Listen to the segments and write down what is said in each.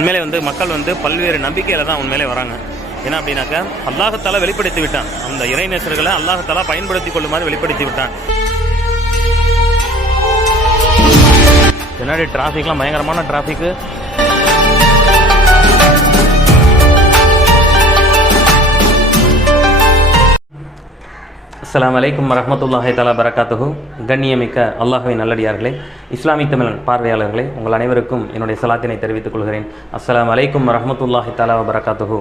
உண்மையிலே வந்து மக்கள் வந்து பல்வேறு நம்பிக்கையில் தான் உண்மையிலே வராங்க. ஏன்னா அப்படின்னாக்கா அல்லாஹ்தாலா வெளிப்படுத்தி விட்டான், அந்த இறைநேசர்களை அல்லாஹ்தாலா பயன்படுத்தி கொள்ளுமாறு வெளிப்படுத்தி விட்டான். பின்னாடி டிராஃபிக்லாம் பயங்கரமான டிராஃபிக்கு. அஸ்ஸலாமு அலைக்கும் வரஹ்மத்துல்லாஹி தஆலா பரகாத்துஹு. கண்ணியமிக்க அல்லாஹ்வின் நல்லடியார்களே, இஸ்லாமிக் தமிழ் பார்வையாளர்களே, உங்கள் அனைவருக்கும் என்னுடைய சலாத்தினை தெரிவித்துக் கொள்கிறேன். அஸ்ஸலாமு அலைக்கும் வரஹ்மத்துல்லாஹி தஆலா பரகாத்துஹு.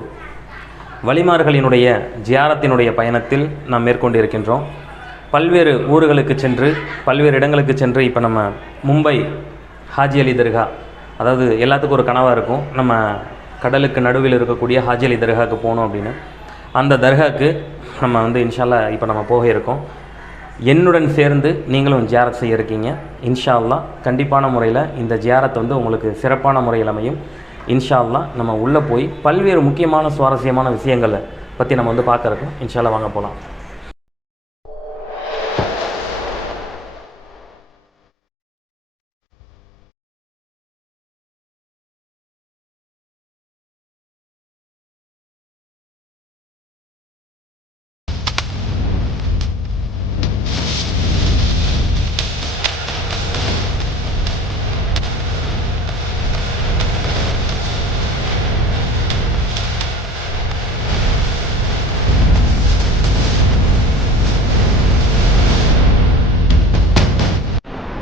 வலிமார்களினுடைய ஜியாரத்தினுடைய பயணத்தில் நாம் மேற்கொண்டிருக்கின்றோம். பல்வேறு ஊர்களுக்கு சென்று பல்வேறு இடங்களுக்கு சென்று இப்போ நம்ம மும்பை ஹாஜி அலி தர்கா, அதாவது எல்லாத்துக்கும் ஒரு கனவாக இருக்கும், நம்ம கடலுக்கு நடுவில் இருக்கக்கூடிய ஹாஜி அலி தர்காவுக்கு போகணும் அப்படின்னு. அந்த தர்காவுக்கு நம்ம வந்து இன்ஷா அல்லாஹ் இப்போ நம்ம போக இருக்கோம். என்னுடன் சேர்ந்து நீங்களும் ஜியாரத் செய்ய இருக்கீங்க. இன்ஷா அல்லாஹ் கண்டிப்பான முறையில் இந்த ஜியாரத் வந்து உங்களுக்கு சிறப்பான முறையில் அமையும். இன்ஷா அல்லாஹ் நம்ம உள்ளே போய் பல்வேறு முக்கியமான சுவாரஸ்யமான விஷயங்களை பற்றி நம்ம வந்து பார்க்க இருக்கோம். இன்ஷா அல்லாஹ் வாங்க போகலாம்.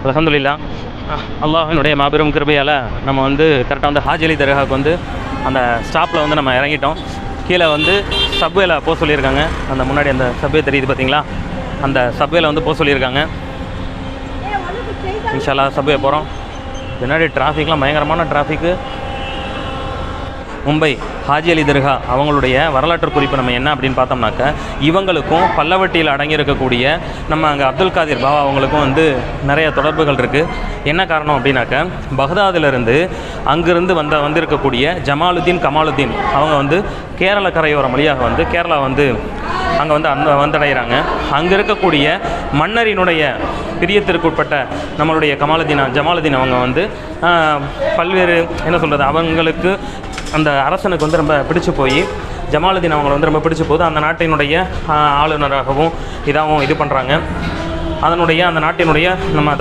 அல்ஹம்துலில்லாஹ், அல்லாஹ்வினுடைய மாபெரும் கிருபையால் நம்ம வந்து கரெக்டாக வந்து ஹாஜி அலி தர்காவுக்கு வந்து அந்த ஸ்டாப்பில் வந்து நம்ம இறங்கிட்டோம். கீழே வந்து சப்வேல போக சொல்லியிருக்காங்க. அந்த முன்னாடி அந்த சப்வே தெரியுது பார்த்தீங்களா, அந்த சப்வேல வந்து போக சொல்லியிருக்காங்க. இன்ஷா அல்லாஹ் சப்வே போகிறோம். பின்னாடி டிராஃபிக்லாம் பயங்கரமான டிராஃபிக்கு. மும்பை ஹாஜி அலி தர்கா அவங்களுடைய வரலாற்று குறிப்பு நம்ம என்ன அப்படின்னு பார்த்தோம்னாக்க, இவங்களுக்கும் பல்லவட்டியில் அடங்கியிருக்கக்கூடிய நம்ம அங்கே அப்துல் காதிர் பாபா அவங்களுக்கும் வந்து நிறைய தொடர்புகள் இருக்குது. என்ன காரணம் அப்படின்னாக்க, பக்தாதிலிருந்து அங்கிருந்து வந்திருக்கக்கூடிய ஜமாலுத்தீன் கமாலுத்தீன் அவங்க வந்து கேரள கரையோரம் வழியாக வந்து கேரளா வந்து அங்கே வந்து வந்தடைகிறாங்க. அங்கே இருக்கக்கூடிய மன்னரினுடைய பிரியத்திற்குட்பட்ட நம்மளுடைய ஜமாலுத்தீன் அவங்க வந்து பல்வேறு என்ன சொல்கிறது, அவங்களுக்கு அந்த அரசனுக்கு வந்து ரொம்ப பிடிச்சு போய் ஜமாலுத்தீன் அவங்களை வந்து ரொம்ப பிடிச்சி போது அந்த நாட்டினுடைய ஆளுநராகவும் இதாகவும் இது பண்ணுறாங்க. அந்த நாட்டினுடைய நம்ம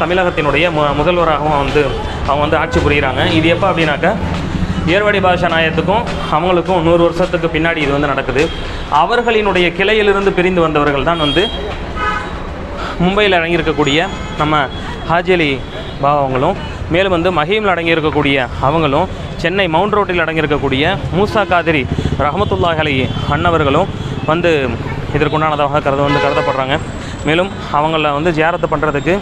தமிழகத்தினுடைய முதல்வராகவும் வந்து அவங்க வந்து ஆட்சி புரிகிறாங்க. இது எப்போ அப்படின்னாக்க, ஏர்வாடி பாஷா நாயத்துக்கும் அவங்களுக்கும் 100 வருஷத்துக்கு பின்னாடி இது வந்து நடக்குது. அவர்களினுடைய கிளையிலிருந்து பிரிந்து வந்தவர்கள் தான் வந்து மும்பையில் அடங்கியிருக்கக்கூடிய நம்ம ஹாஜி அலி பாபா அவங்களும், மேலும் வந்து மஹீமில் அடங்கியிருக்கக்கூடிய அவங்களும், சென்னை மவுண்ட் ரோட்டில் அடங்கியிருக்கக்கூடிய மூசா காதிரி ரஹமத்துல்லாஹி அலைஹி அன்னவர்களும் வந்து இதற்குண்டானதாக கருதப்படுறாங்க. மேலும் அவங்கள வந்து ஜியாரத்து பண்ணுறதுக்கு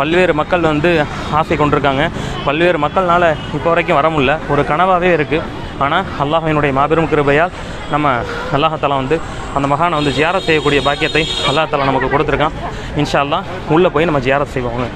பல்வேறு மக்கள் வந்து ஆசை கொண்டிருக்காங்க. பல்வேறு மக்கள்னால் இப்போ வரைக்கும் வர முடியல, ஒரு கனவாகவே இருக்குது. ஆனால் அல்லாஹ்வினுடைய மாபெரும் கிருபையால் நம்ம அல்லாஹ்தாலா வந்து அந்த மகானை வந்து ஜியாரத் செய்யக்கூடிய பாக்கியத்தை அல்லாஹ்தாலா நமக்கு கொடுத்துருக்கான். இன்ஷா அல்லாஹ் உள்ளே போய் நம்ம ஜியாரத் செய்வோங்க.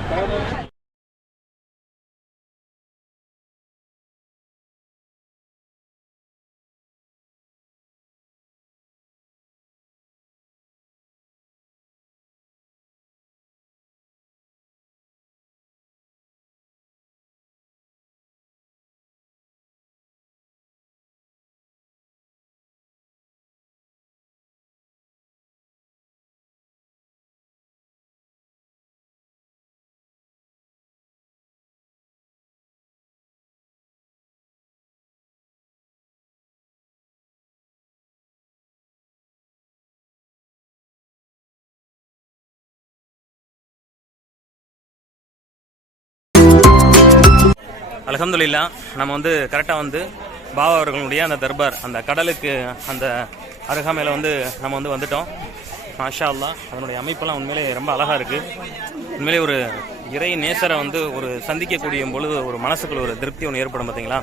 அல்ஹம்துலில்லாஹ், நம்ம வந்து கரெக்டாக வந்து பாபா அவர்களுடைய அந்த தர்பார், அந்த கடலுக்கு அந்த அருகாமையில் வந்து நம்ம வந்து வந்துட்டோம். மாஷா அல்லாஹ், அதனுடைய அமைப்பெல்லாம் உண்மையிலே ரொம்ப அழகாக இருக்குது. உண்மையிலே ஒரு இறை நேசரை வந்து ஒரு சந்திக்கக்கூடிய பொழுது ஒரு மனசுக்குள்ள ஒரு திருப்தி ஒன்று ஏற்படும் பார்த்தீங்களா.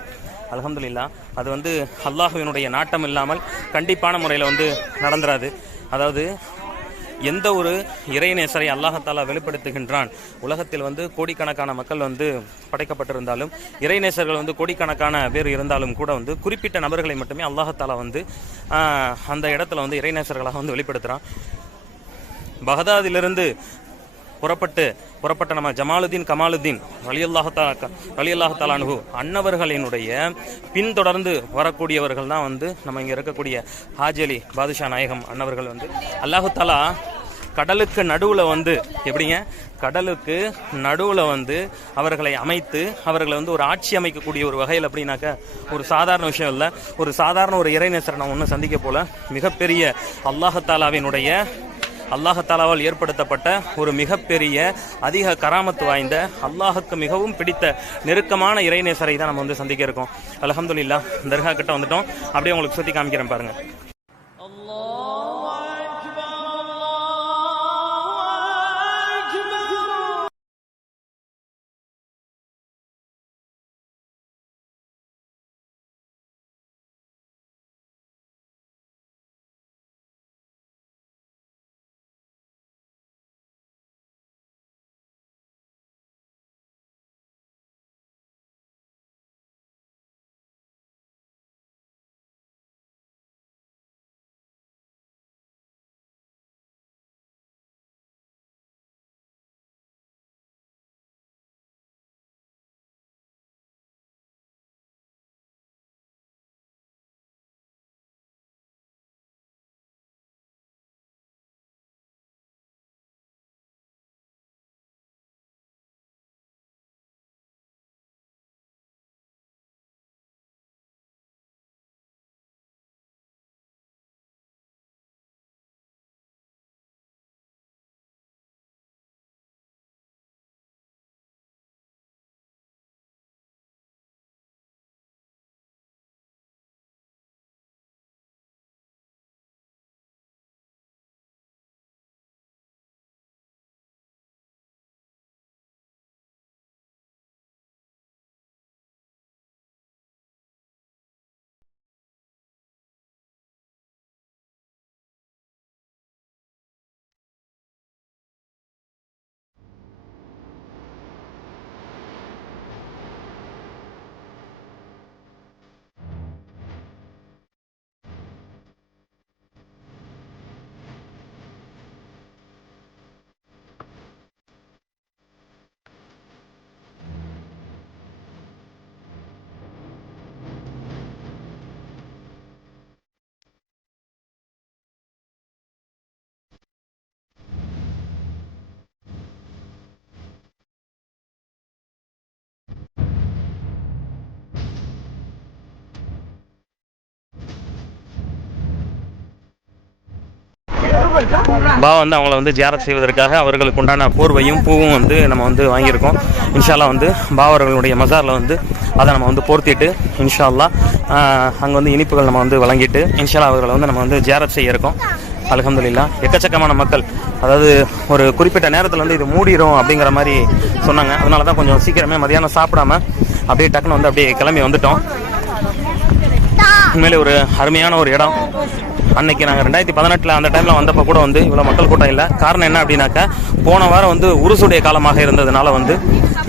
அல்ஹம்துலில்லாஹ், அது வந்து அல்லாஹ்வினுடைய நாட்டம் இல்லாமல் கண்டிப்பான முறையில் வந்து நடந்துராது. அதாவது எந்த ஒரு இறைநேசரை அல்லாஹ்தாலா வெளிப்படுத்துகின்றான். உலகத்தில் வந்து கோடிக்கணக்கான மக்கள் வந்து படைக்கப்பட்டிருந்தாலும், இறைநேசர்கள் வந்து கோடிக்கணக்கான பேர் இருந்தாலும் கூட வந்து குறிப்பிட்ட நபர்களை மட்டுமே அல்லாஹ்தாலா வந்து அந்த இடத்துல வந்து இறைநேசர்களாக வந்து வெளிப்படுத்துகிறான். பகதாதிலிருந்து புறப்பட்ட நம்ம ஜமாலுதீன் கமாலுதீன் ரலியல்லாஹு தஆலா அன்ஹு அன்னவர்களினுடைய பின்தொடர்ந்து வரக்கூடியவர்கள் தான் வந்து நம்ம இங்கே இருக்கக்கூடிய ஹாஜி அலி பாதுஷா நாயகம் அன்னவர்கள் வந்து அல்லாஹு தஆலா கடலுக்கு நடுவில் வந்து எப்படிங்க கடலுக்கு நடுவில் வந்து அவர்களை அமைத்து அவர்களை வந்து ஒரு ஆட்சி அமைக்கக்கூடிய ஒரு வகையில் அப்படின்னாக்க ஒரு சாதாரண விஷயம் இல்லை. ஒரு சாதாரண ஒரு இறைநேசரை நான் ஒன்று சந்திக்க போல மிகப்பெரிய அல்லாஹத்தாலாவால் ஏற்படுத்தப்பட்ட ஒரு மிகப்பெரிய அதிக கராமத்து வாய்ந்த அல்லாஹுக்கு மிகவும் பிடித்த நெருக்கமான இறைநேசரை தான் நம்ம வந்து சந்திக்க இருக்கோம். அல்ஹம்துலில்லாஹ் தர்கா கிட்ட வந்துட்டோம். அப்படியே உங்களுக்கு சுற்றி காமிக்கிறேன் பாருங்க. பாபா வந்து அவங்கள வந்து ஜியாரத் செய்வதற்காக அவர்களுக்கு உண்டான போர்வையும் பூவும் வந்து நம்ம வந்து வாங்கியிருக்கோம். இன்ஷா அல்லாஹ் வந்து பாபா அவர்களுடைய மசாரில் வந்து அதை நம்ம வந்து போர்த்திட்டு இன்ஷா அல்லாஹ் அங்கே வந்து இனிப்புகள் நம்ம வந்து வழங்கிட்டு இன்ஷா அல்லாஹ் அவர்களை வந்து நம்ம வந்து ஜியாரத் செய்ய இருக்கோம். அல்ஹம்துலில்லாஹ் எக்கச்சக்கமான மக்கள், அதாவது ஒரு குறிப்பிட்ட நேரத்தில் வந்து இது மூடிடும் அப்படிங்கிற மாதிரி சொன்னாங்க. அதனால தான் கொஞ்சம் சீக்கிரமே மதியானம் சாப்பிடாம அப்படியே டக்குன்னு வந்து அப்படியே கிளம்பி வந்துட்டோம். உண்மையிலே ஒரு அருமையான ஒரு இடம். அன்னைக்கு நாங்கள் 2018 அந்த டைமில் வந்தப்போ கூட வந்து இவ்வளோ மக்கள் கூட்டம் இல்லை. காரணம் என்ன அப்படின்னாக்கா, போன வாரம் வந்து உருசுடைய காலமாக இருந்ததுனால வந்து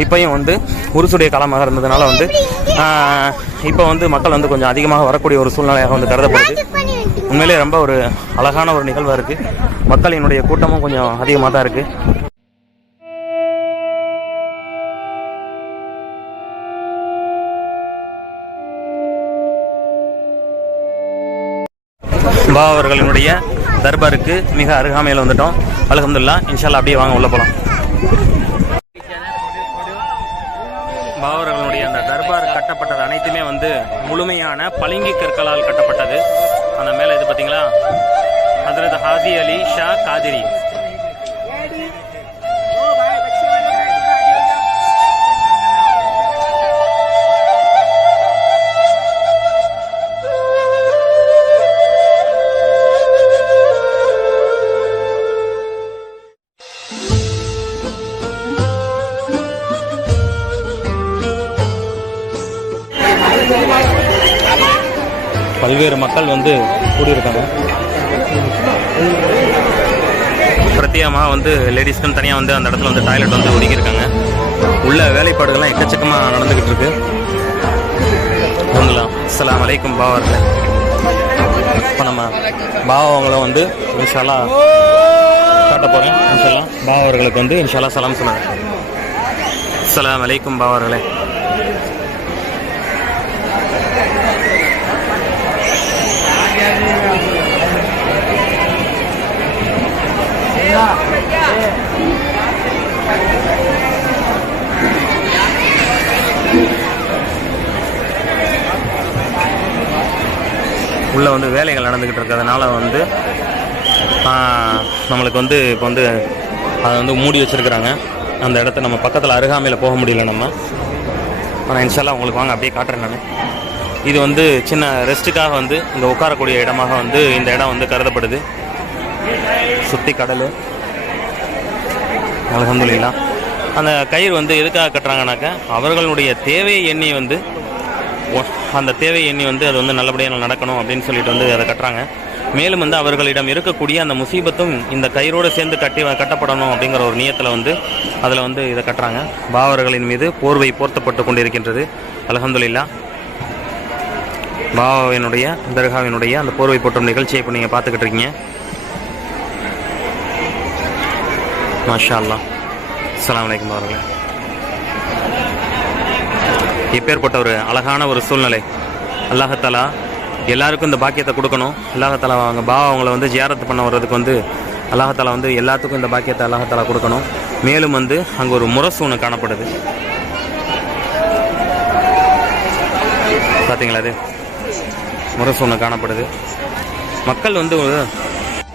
இப்பையும் வந்து உருசுடைய காலமாக இருந்ததுனால வந்து இப்போ வந்து மக்கள் வந்து கொஞ்சம் அதிகமாக வரக்கூடிய ஒரு சூழ்நிலையாக வந்து கருதப்படுது. உண்மையிலே ரொம்ப ஒரு அழகான ஒரு நிகழ்வாக இருக்குது. மக்களினுடைய கூட்டமும் கொஞ்சம் அதிகமாக தான் இருக்குது. பாபா அவர்களினுடைய தர்பாருக்கு மிக அருகாமையில் வந்துட்டோம். அல்ஹம்துலில்லாஹ் இன்ஷா அல்லாஹ் அப்படியே வாங்க உள்ள போகலாம். பாபா அவர்களுடைய அந்த தர்பார் கட்டப்பட்டது அனைத்துமே வந்து முழுமையான பளிங்கு கற்களால் கட்டப்பட்டது. அந்த மேலே இது பார்த்தீங்களா, ஹஜ்ரத் ஹாஜி அலி ஷா காதிரி. பல்வேறு மக்கள் வந்து கூடியிருக்காங்க. பிரத்யேகமாக வந்து லேடிஸ்க்குன்னு தனியாக வந்து அந்த இடத்துல வந்து டாய்லெட் வந்து ஒதுக்கியிருக்காங்க. உள்ள வேலைப்பாடுகள்லாம் எக்கச்சக்கமாக நடந்துக்கிட்டு இருக்கு. அஸ்ஸலாமு அலைக்கும் பாபா அவர்களே. இப்போ நம்ம பாபா அவங்களும் வந்து இன்ஷா அல்லாஹ் காட்ட போகிறேன். இன்ஷால்லா பாபா அவர்களுக்கு வந்து இன்ஷால்லா சலாம் சொல்லுங்கள். அஸ்ஸலாமு அலைக்கும் பாபா அவர்களே. உள்ளே வந்து வேலைகள் நடந்துக்கிட்டு இருக்கிறதுனால வந்து நம்மளுக்கு வந்து இப்போ வந்து அதை வந்து மூடி வச்சுருக்குறாங்க. அந்த இடத்த நம்ம பக்கத்தில் அருகாமையில் போக முடியல நம்ம. ஆனால் இன்ஷால்லா உங்களுக்கு வாங்க அப்படியே காட்டுறேன் நான். இது வந்து சின்ன ரெஸ்ட்டுக்காக வந்து இங்கே உட்காரக்கூடிய இடமாக வந்து இந்த இடம் வந்து கருதப்படுது. சுற்றி கடல், அல்ஹம்துலில்லாஹ். அந்த கயிறு வந்து எதுக்காக கட்டுறாங்கனாக்கா அவர்களுடைய தேவையை எண்ணி வந்து அந்த தேவையை எண்ணி வந்து அது வந்து நல்லபடியாக நடக்கணும் அப்படின்னு சொல்லிட்டு வந்து அதை கட்டுறாங்க. மேலும் வந்து அவர்களிடம் இருக்கக்கூடிய அந்த முசீபத்தும் இந்த கயிறோடு சேர்ந்து கட்டப்படணும் அப்படிங்கிற ஒரு நியத்தில் வந்து அதில் வந்து இதை கட்டுறாங்க. பாபாவர்களின் மீது போர்வை போர்த்தப்பட்டு கொண்டிருக்கின்றது. அல்ஹம்துலில்லாஹ். பாபாவினுடைய தர்காவினுடைய அந்த போர்வை போற்றும் நிகழ்ச்சியை இப்போ நீங்கள் பார்த்துக்கிட்டு இருக்கீங்க. மாஷா அல்லாஹ். அஸ்ஸலாமு அலைக்கும் அவர்களே. எப்பேற்பட்ட ஒரு அழகான ஒரு சூழ்நிலை. அல்லாஹ் எல்லாருக்கும் இந்த பாக்கியத்தை கொடுக்கணும். அல்லாஹ் அவங்க பாபா அவங்கள வந்து ஜியாரத்து பண்ண வர்றதுக்கு வந்து அல்லாஹ் வந்து எல்லாத்துக்கும் இந்த பாக்கியத்தை அல்லாஹ் கொடுக்கணும். மேலும் வந்து அங்கே ஒரு முரசு ஒன்று காணப்படுது, பார்த்தீங்களா? அது முரசு ஒன்று காணப்படுது. மக்கள் வந்து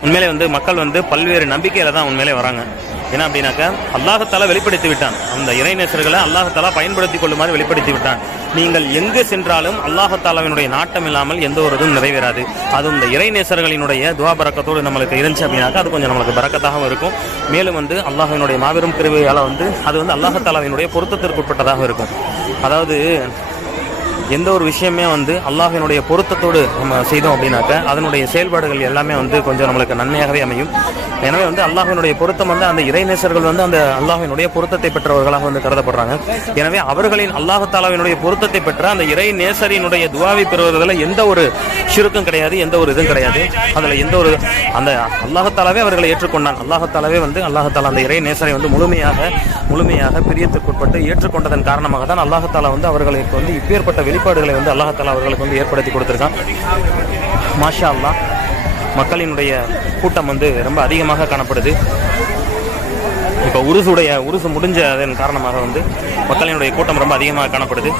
உண்மையிலே வந்து மக்கள் வந்து பல்வேறு நம்பிக்கையில் தான் உண்மையிலே வராங்க. ஏன்னா அப்படின்னாக்கா அல்லாஹ் வெளிப்படுத்தி விட்டான். அந்த இறைநேசர்களை அல்லாஹ் பயன்படுத்தி கொள்ளுமாறு வெளிப்படுத்தி விட்டான். நீங்கள் எங்கு சென்றாலும் அல்லாஹ் நாட்டம் இல்லாமல் எந்த ஒரு இதுவும் நிறைவேறாது. அது இந்த இறைநேசர்களினுடைய துவா பரக்கத்தோடு நம்மளுக்கு இருந்துச்சு அப்படின்னாக்கா அது கொஞ்சம் நம்மளுக்கு பரக்கத்தாகவும் இருக்கும். மேலும் வந்து அல்லாஹ்வினுடைய மாபெரும் கிருபையால் வந்து அது வந்து அல்லாஹ் பொருத்தத்திற்கு உட்பட்டதாக இருக்கும். அதாவது எந்த ஒரு விஷயமே வந்து அல்லாஹ்வினுடைய பொருத்தத்தோடு நம்ம செய்தோம் அப்படின்னாக்க அதனுடைய செயல்பாடுகள் எல்லாமே வந்து கொஞ்சம் நம்மளுக்கு நன்மையாகவே அமையும். எனவே வந்து அல்லாஹ்வினுடைய பொருத்தம் வந்து அந்த இறைநேசர்கள் வந்து அந்த அல்லாஹ்வினுடைய பொருத்தத்தை பெற்றவர்களாக வந்து கருதப்படுறாங்க. எனவே அவர்களின் அல்லாஹ் தாலாவினுடைய பொருத்தத்தை பெற்ற அந்த இறைநேசரினுடைய துவாவை பெறுவதில் எந்த ஒரு ஷிருக்கும் கிடையாது, எந்த ஒரு இதுவும் கிடையாது. அதில் எந்த ஒரு அந்த அல்லாஹ் தாலாவே அவர்களை ஏற்றுக்கொண்டான். அல்லாஹ் தாலாவே வந்து அல்லாஹ் தாலா அந்த இறைநேசரை வந்து முழுமையாக பிரியத்துக்குட்பட்டு ஏற்றுக்கொண்டதன் காரணமாக தான் அல்லாஹ் தாலா வந்து அவர்களுக்கு வந்து இப்பேற்பட்ட வெளிப்பாடுகளை வந்து அல்லாஹ் தாலா அவர்களுக்கு வந்து ஏற்படுத்தி கொடுத்துருக்கான். மாஷா அல்லாஹ். மக்களினுடைய கூட்டம் வந்து ரொம்ப அதிகமாக காணப்படுது. இப்போ உருசு முடிஞ்சதன் காரணமாக வந்து மக்களினுடைய கூட்டம் ரொம்ப அதிகமாக காணப்படுது.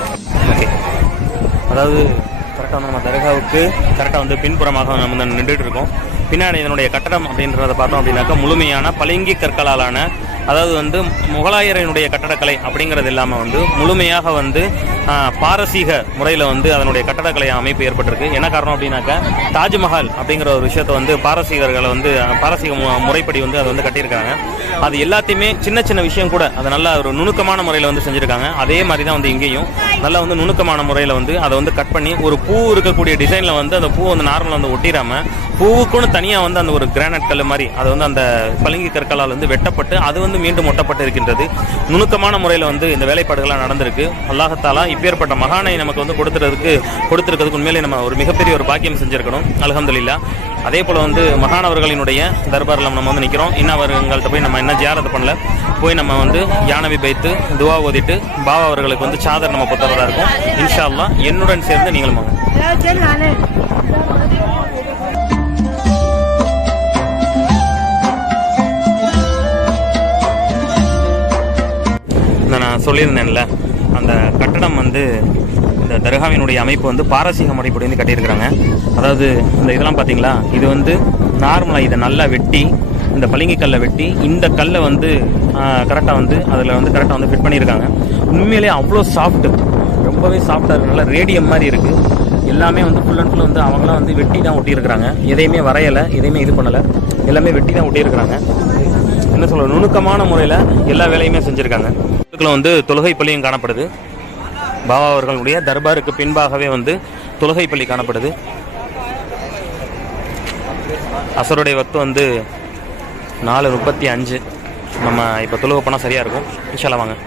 ஓகே, அதாவது கரெக்டாக வந்து நம்ம தர்காவுக்கு கரெக்டாக வந்து பின்புறமாக நம்ம வந்து நின்றுட்டு இருக்கோம். பின்னாடி இதனுடைய கட்டடம் அப்படின்றத பார்த்தோம் அப்படின்னாக்கா முழுமையான பளிங்கு கற்களாலான, அதாவது வந்து முகலாயரினுடைய கட்டடக்கலை அப்படிங்கிறது இல்லாமல் வந்து முழுமையாக வந்து பாரசீக முறையில் வந்து அதனுடைய கட்டடக்கலை அமைப்பு ஏற்பட்டிருக்கு. என்ன காரணம் அப்படின்னாக்கா தாஜ்மஹால் அப்படிங்கிற ஒரு விஷயத்தை வந்து பாரசீகர்களை வந்து பாரசீக முறைப்படி வந்து அதை வந்து கட்டியிருக்காங்க. அது எல்லாத்தையுமே சின்ன சின்ன விஷயம் கூட அதை நல்லா ஒரு நுணுக்கமான முறையில் வந்து செஞ்சுருக்காங்க. அதே மாதிரி தான் வந்து இங்கேயும் நல்லா வந்து நுணுக்கமான முறையில் வந்து அதை வந்து கட் பண்ணி ஒரு பூ இருக்கக்கூடிய டிசைனில் வந்து அந்த பூ வந்து நார்மலாக வந்து ஒட்டிடாமல் பூவுக்குன்னு தனியாக வந்து அந்த ஒரு கிரானைட் கல் மாதிரி அது வந்து அந்த பளிங்கு கற்களால் வந்து வெட்டப்பட்டு அது வந்து மீண்டும் ஒட்டப்பட்டு இருக்கின்றது. நுணுக்கமான முறையில் வந்து இந்த வேலைப்பாடுகள்லாம் நடந்திருக்கு. அல்லாஹ் தாலா இப்பேற்பட்ட மகானை நமக்கு வந்து கொடுத்துருக்கிறதுக்கு உண்மையிலே நம்ம ஒரு மிகப்பெரிய ஒரு பாக்கியம் செஞ்சுருக்கணும். அல்ஹம்துலில்லாஹ். அதே போல் வந்து மகானவர்களினுடைய தர்பாரில் நம்ம வந்து நிற்கிறோம். இன்னும் அவர்கள்ட்ட போய் நம்ம என்ன ஜியாரத்து பண்ணல, போய் நம்ம வந்து யானவி பைத்து துவா ஓதிட்டு பாபா அவர்களுக்கு வந்து சாதர் நம்ம பொறுத்தவராக இருக்கும். இன்ஷா அல்லாஹ் என்னுடன் சேர்ந்து நீங்களும் வாங்க. நான் சொல்லியிருந்தேன்ல, அந்த கட்டடம் வந்து இந்த தர்காவினுடைய அமைப்பு வந்து பாரசீக முறைப்படி வந்து கட்டியிருக்கிறாங்க. அதாவது இந்த இதெல்லாம் பார்த்தீங்களா, இது வந்து நார்மலாக இதை நல்லா வெட்டி இந்த பளிங்கு கல்லை வெட்டி இந்த கல்லை வந்து கரெக்டாக வந்து அதில் வந்து கரெக்டாக வந்து ஃபிட் பண்ணியிருக்காங்க. உண்மையிலே அவ்வளோ சாஃப்ட்டு, ரொம்பவே சாஃப்டாக இருக்குது. நல்லா ரேடியம் மாதிரி இருக்குது. எல்லாமே வந்து ஃபுல் அண்ட் ஃபுல் வந்து அவங்களாம் வந்து வெட்டி தான் ஒட்டியிருக்கிறாங்க. எதையுமே வரையலை, எதையுமே இது பண்ணலை, எல்லாமே வெட்டி தான் ஒட்டியிருக்கிறாங்க. என்ன சொல்ற, நுணுக்கமான முறையில் எல்லா வேலையுமே செஞ்சுருக்காங்க. இதுக்குள்ள வந்து தொழுகை பள்ளியும் காணப்படுது. பாபா அவர்களுடைய தர்பாருக்கு பின்பாகவே வந்து தொழுகை பள்ளி காணப்படுது. அசருடைய வக்து வந்து 4:35. நம்ம இப்போ தொழுகை போனால் சரியாக இருக்கும். இன்ஷா அல்லாஹ் வாங்க.